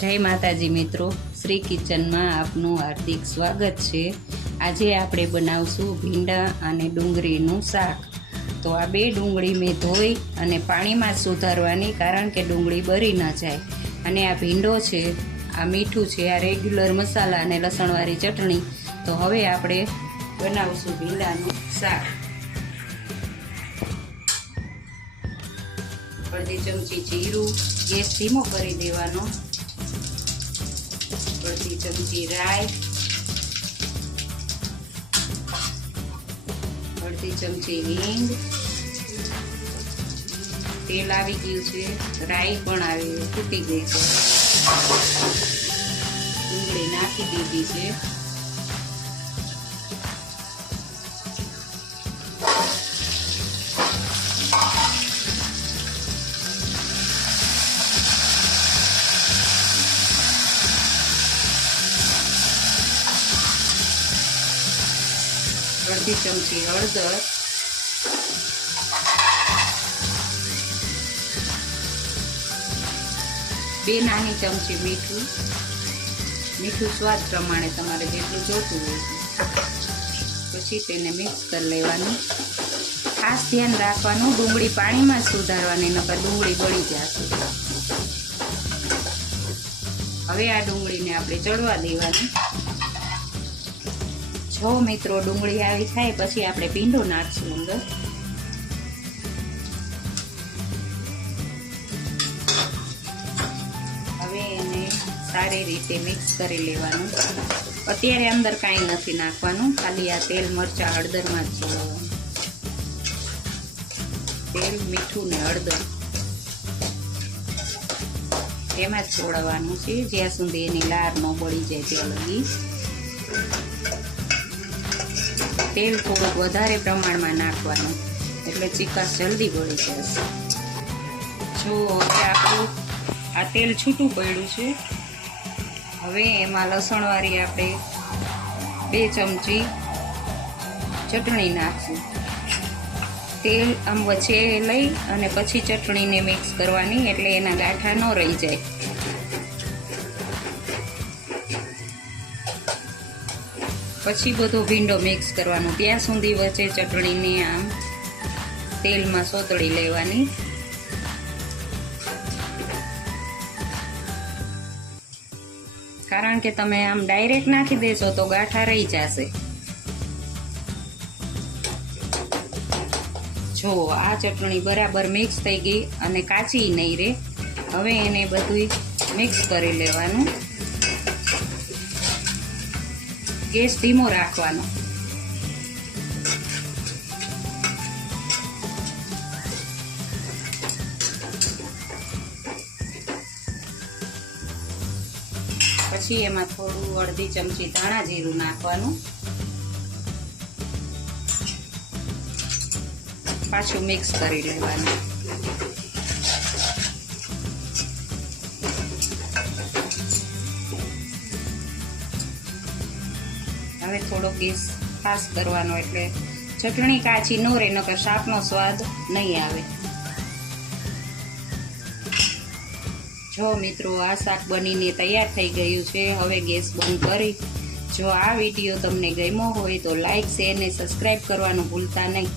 જય માતાજી મિત્રો, શ્રી કિચનમાં આપનું હાર્દિક સ્વાગત છે। આજે આપણે બનાવશું ભીંડા અને ડુંગળીનું શાક। તો આ બે ડુંગળી મેં ધોઈ અને પાણીમાં સુધારવાની, કારણ કે ડુંગળી બળી ન જાય। અને આ ભીંડો છે, આ મીઠું છે, આ રેગ્યુલર મસાલા અને લસણવાળી ચટણી। તો હવે આપણે બનાવશું ભીંડાનું શાક। અડધી ચમચી જીરું, ગેસ ધીમો કરી દેવાનો। અડધી ચમચી રાઈ, અડધી ચમચી હિંગ, તેલ આવી ગયું છે, રાઈ પણ આવી ફૂટી ગઈ છે, ડુંગળી નાખી દીધી છે। અડધી ચમચી હળદર, બે નાની ચમચી મીઠું સ્વાદ પ્રમાણે તમારે જેટલું જોતું હોય। પછી તેને મિક્સ કરી લેવાનું। ખાસ ધ્યાન રાખવાનું, ડુંગળી પાણીમાં જ સુધારવાની, નકર ડુંગળી બળી જશે। હવે આ ડુંગળીને આપણે ચડવા દેવાની। જો મિત્રો ડુંગળી આવી થાય પછી આપણે ભીંડો નાખશું અંદર। હવે એને સારી રીતે મિક્સ કરી લેવાનું। અત્યારે અંદર કાંઈ નથી નાખવાનું, ખાલી આ તેલ, મરચાં, હળદરમાં જ છોડવાનું। તેલ, મીઠું ને હળદર એમાં જ છોડવાનું છે, જ્યાં સુધી એની લાર ન બળી જાય ત્યાં લગી। તેલ થોડુંક વધારે પ્રમાણમાં નાખવાનું, એટલે ચીકાશ જલ્દી બળી જશે। જો હવે આપણું આ તેલ છૂટું પડ્યું છે। હવે એમાં લસણવાળી આપણે 2 ચમચી ચટણી નાખશું। તેલ આમ વચ્ચે લઈ અને પછી ચટણીને મિક્સ કરવાની, એટલે એના ગાંઠા ન રહી જાય। પછી બધો ભીંડો મિક્સ કરવાનો, ત્યાં સુધી વચ્ચે ચટણીને આમ તેલમાં સોતળી લેવાની। કારણ કે તમે આમ ડાયરેક્ટ નાખી દેશો તો ગાંઠા રહી જશે। જો આ ચટણી બરાબર મિક્સ થઈ ગઈ અને કાચી નહીં રહે। હવે એને બધું મિક્સ કરી લેવાનું। ગેસ ધીમો રાખવાનો। પછી એમાં થોડું અડધી ચમચી ધાણા જીરું નાખવાનું। પાછું મિક્સ કરી લેવાનું। હવે થોડો ગેસ ફાસ્ટ કરવાનો, એટલે ચટણી કાચી ન રહે, નકર શાકનો સ્વાદ નહીં આવે। જો મિત્રો આ શાક બનીને તૈયાર થઈ ગયું છે। હવે ગેસ બંધ કરી, જો આ વિડીયો તમને ગમ્યો હોય તો લાઈક, શેર ને સબસ્ક્રાઈબ કરવાનું ભૂલતા નહીં।